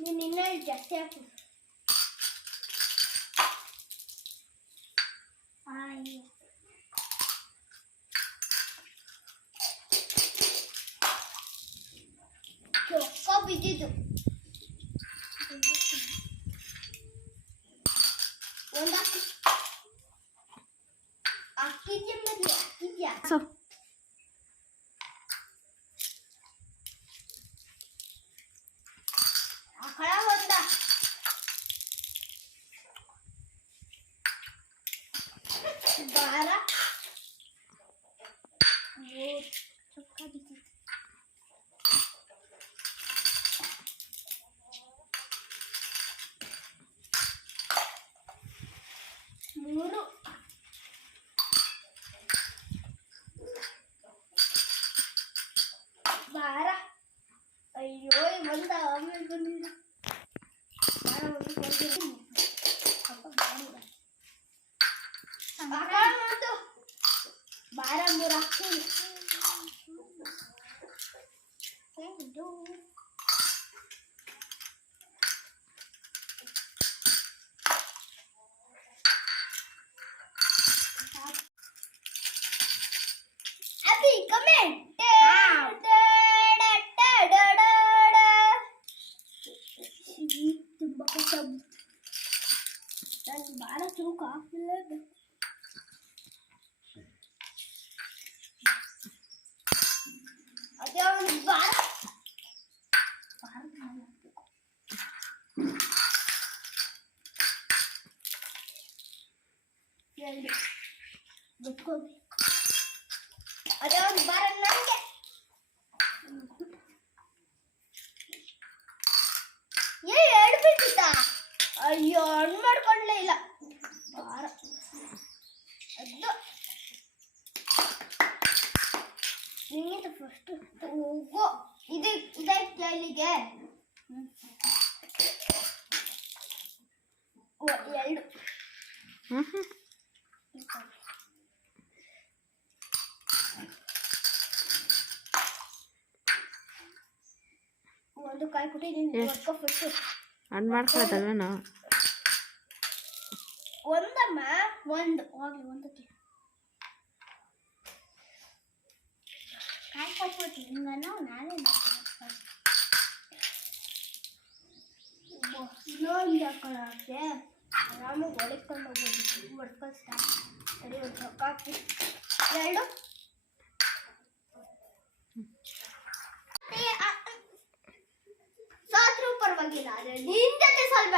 ನೀನು ಇನ್ನೂ ಜಾಸ್ತಿ ಹಾಕು. ಚೊಕ್ಕ ಬಿದ್ದಿದ್ದು ಒಂದು ಹಾಕಿದ್ಯಾ ಮದ್ವೆ ಹಾಕಿದ್ಯಾ ಆಕಳ ಒಂದ ಬಾರ ಚೊಕ್ಕ ಬಿದ್ದಿದ್ದು ಮೂರು ಬಾರ ಅಯ್ಯೋ ಬಂದ ಆಮೇಲೆ ಬಂದಿಲ್ಲ ಬಾರ ಒಂದು ಬಾರ ಮೂರು ಹಾಕ್ತೀನಿ Abby, come in. ತುಂಬಾ ಕಷ್ಟ ನಾನು ಬಾಳ ಚೂಕ ಹಾಕಿಲ್ಲ ಅದೇ ಒಂದು ಬಾರ ಎರಡು ಬಿಟ್ಕೋಬೇಕು ಅದೇ ಒಂದು ಬಾರ ನನಗೆ ಎರಡು ಬಿಟ್ಟಿದ್ದ ಅಯ್ಯೋ ಹಣ್ಣು ಮಾಡ್ಕೊಂಡ್ಲೇ ಇಲ್ಲ ಬಾರ ಅದು ನಿಂಗಿಂತ ಫಸ್ಟ್ ಹೋಗೋ ಇದೈತೆ ಅಲ್ಲಿಗೆ ಎರಡು ಒಂದು ಕಾಯಿ ಕೊಟ್ಟಿದ್ದೀನಿ ಫಸ್ಟ್ ಹಣ್ಣು ಮಾಡ್ಕೊಳತ್ತಲ್ವೇನೋ ಒಂದಮ್ಮ ಒಂದು ಹೋಗ್ಲಿ ಒಂದಕ್ಕೆ ಕಾಯಿ ಕೊಟ್ಬಿಟ್ಟು ಹಿಂಗನ್ನೋ ನಾನೇ ಇನ್ನೊಂದು ಹಾಕೊಳ್ಳೋಕ್ಕೆ ಆರಾಮಾಗಿ ಒಳಕೊಂಡು ಹೋಗ್ಬೋದು ಹೊಡ್ಕೊಳ್ತಾ ಸರಿ ಒಂದು ಚೊಕ್ಕ ಹಾಕಿ ಎರಡು ಸಾತ್ರೂ ಪರವಾಗಿಲ್ಲ ಆದರೆ ನಿನ್ನ ಜೊತೆ ಸ್ವಲ್ಪ